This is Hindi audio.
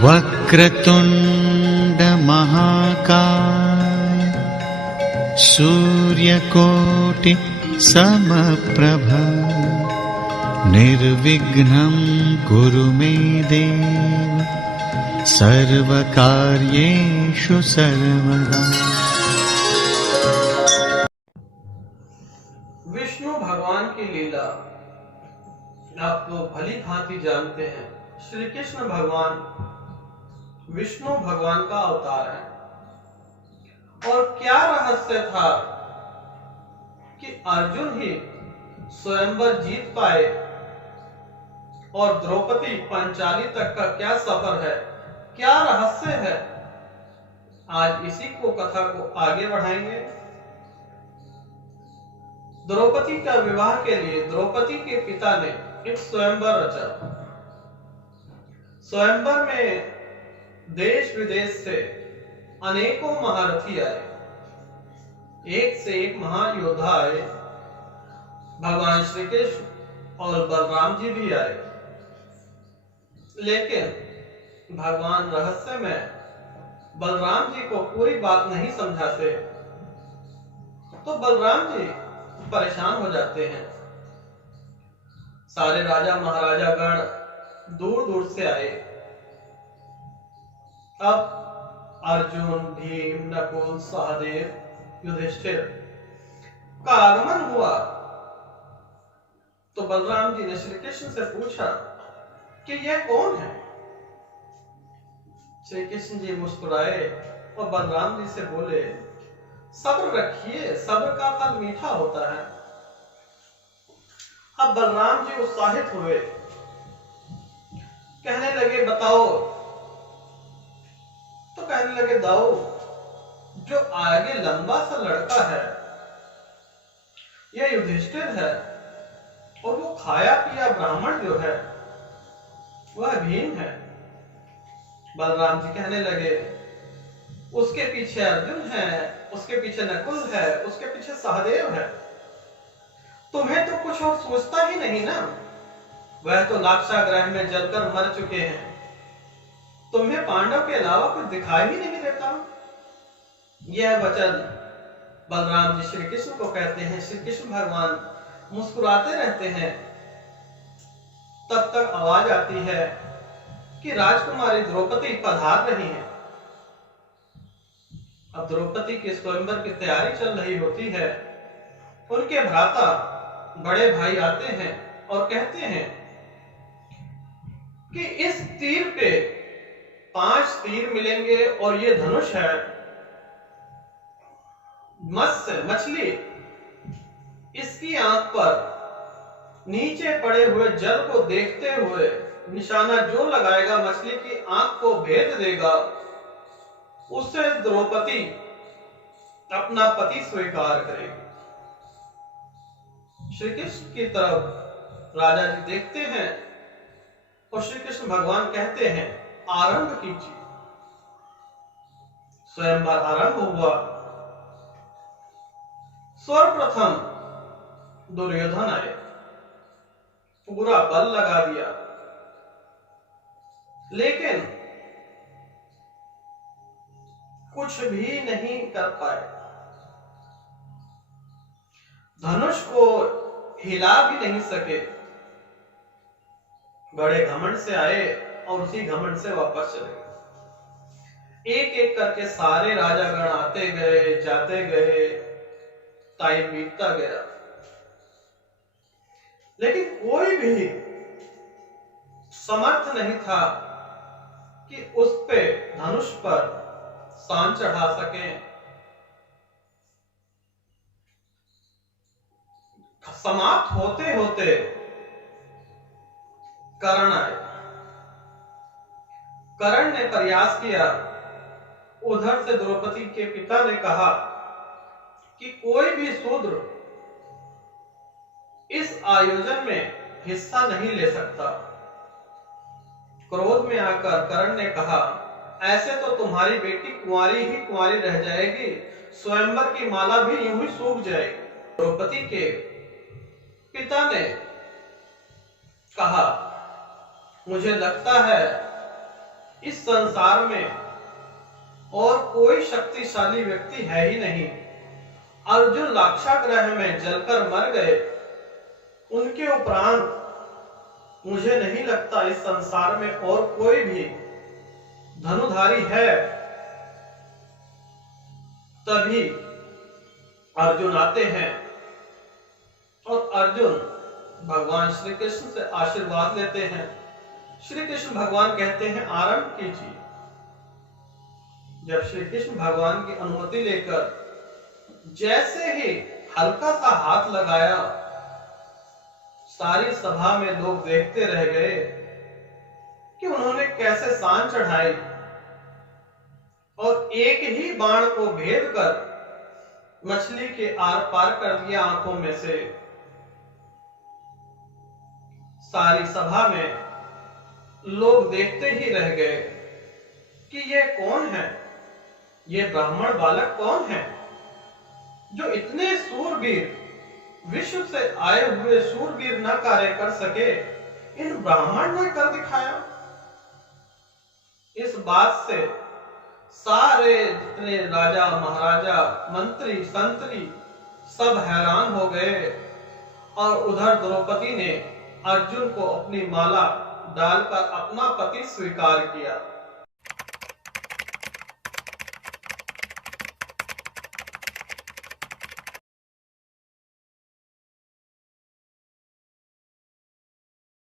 वक्रतुंड महाकाय सूर्यकोटि समप्रभ निर्विघ्नं कुरु मे देव सर्वकार्येषु सर्वदा। विष्णु भगवान की लीला आप लोग भली भांति जानते हैं। श्री कृष्ण भगवान विष्णु भगवान का अवतार है। और क्या रहस्य था कि अर्जुन ही स्वयंवर जीत पाए और द्रौपदी पांचाली तक का क्या सफर है, क्या रहस्य है, आज इसी को कथा को आगे बढ़ाएंगे। द्रौपदी का विवाह के लिए द्रौपदी के पिता ने एक स्वयंवर रचा। स्वयंवर में देश विदेश से अनेकों महारथी आए, एक से एक महायोद्धा आए, भगवान श्री कृष्ण और बलराम जी भी आए। लेकिन भगवान रहस्य में बलराम जी को पूरी बात नहीं समझाते, तो बलराम जी परेशान हो जाते हैं। सारे राजा महाराजा गण दूर दूर से आए। अब अर्जुन, भीम, नकुल, सहदेव, युधिष्ठिर का आगमन हुआ तो बलराम जी ने श्री कृष्ण से पूछा कि यह कौन है। श्री कृष्ण जी मुस्कुराए और बलराम जी से बोले, सब्र रखिए, सब्र का फल मीठा होता है। अब बलराम जी उत्साहित हुए, कहने लगे बताओ। तो कहने लगे दाऊ, जो आगे लंबा सा लड़का है यह युधिष्ठिर है, और वो खाया पिया ब्राह्मण जो है वह भीम है। बलराम जी कहने लगे, उसके पीछे अर्जुन है, उसके पीछे नकुल है, उसके पीछे सहदेव है। तुम्हें तो कुछ और सोचता ही नहीं ना। वह तो लाक्षागृह में जलकर मर चुके हैं, तुम्हें पांडव के अलावा कुछ दिखाई ही नहीं देता। यह वचन बलराम जी श्री कृष्ण को कहते हैं। श्री कृष्ण भगवान मुस्कुराते रहते हैं। तब तक आवाज आती है कि राजकुमारी द्रौपदी पधार रही है। अब द्रौपदी के स्वयंवर की तैयारी चल रही होती है। उनके भ्राता बड़े भाई आते हैं और कहते हैं कि इस तीर पे 5 तीर मिलेंगे और ये धनुष है, मत्स्य मछली, इसकी आंख पर नीचे पड़े हुए जल को देखते हुए निशाना जो लगाएगा मछली की आंख को भेद देगा, उससे द्रौपदी अपना पति स्वीकार करेगी। श्री कृष्ण की तरफ राजा जी देखते हैं और श्री कृष्ण भगवान कहते हैं, आरंभ कीजिए। स्वयंवर आरंभ हुआ। सर्वप्रथम दुर्योधन आए, पूरा बल लगा दिया, लेकिन कुछ भी नहीं कर पाए। धनुष को हिला भी नहीं सके। बड़े घमंड से आए और उसी घमंड से वापस चले गए। एक एक करके सारे राजागण आते गए, जाते गए, टाइम बीतता गया, लेकिन कोई भी समर्थ नहीं था कि उस पे धनुष पर शान चढ़ा सके। समाप्त होते होते कर्ण आए। कर्ण ने प्रयास किया। उधर से द्रौपदी के पिता ने कहा कि कोई भी शूद्र इस आयोजन में हिस्सा नहीं ले सकता। क्रोध में आकर कर्ण ने कहा, ऐसे तो तुम्हारी बेटी कुंवारी ही कुंवारी रह जाएगी, स्वयंवर की माला भी यूं ही सूख जाएगी। द्रौपदी के पिता ने कहा, मुझे लगता है इस संसार में और कोई शक्तिशाली व्यक्ति है ही नहीं। अर्जुन लाक्षागृह में जलकर मर गए, उनके उपरांत मुझे नहीं लगता इस संसार में और कोई भी धनुधारी है। तभी अर्जुन आते हैं और अर्जुन भगवान श्री कृष्ण से आशीर्वाद लेते हैं। श्री कृष्ण भगवान कहते हैं आरंभ कीजिए। जब श्री कृष्ण भगवान की अनुमति लेकर जैसे ही हल्का सा हाथ लगाया, सारी सभा में लोग देखते रह गए कि उन्होंने कैसे शान चढ़ाई और एक ही बाण को भेद कर मछली के आर पार कर दिया आंखों में से। सारी सभा में लोग देखते ही रह गए कि ये कौन है, ये ब्राह्मण बालक कौन है जो इतने सूरवीर, विश्व से आए हुए सूरवीर न कार्य कर सके, इन ब्राह्मण ने कर दिखाया। इस बात से सारे जितने राजा महाराजा मंत्री संतरी सब हैरान हो गए और उधर द्रौपदी ने अर्जुन को अपनी माला डालकर अपना पति स्वीकार किया।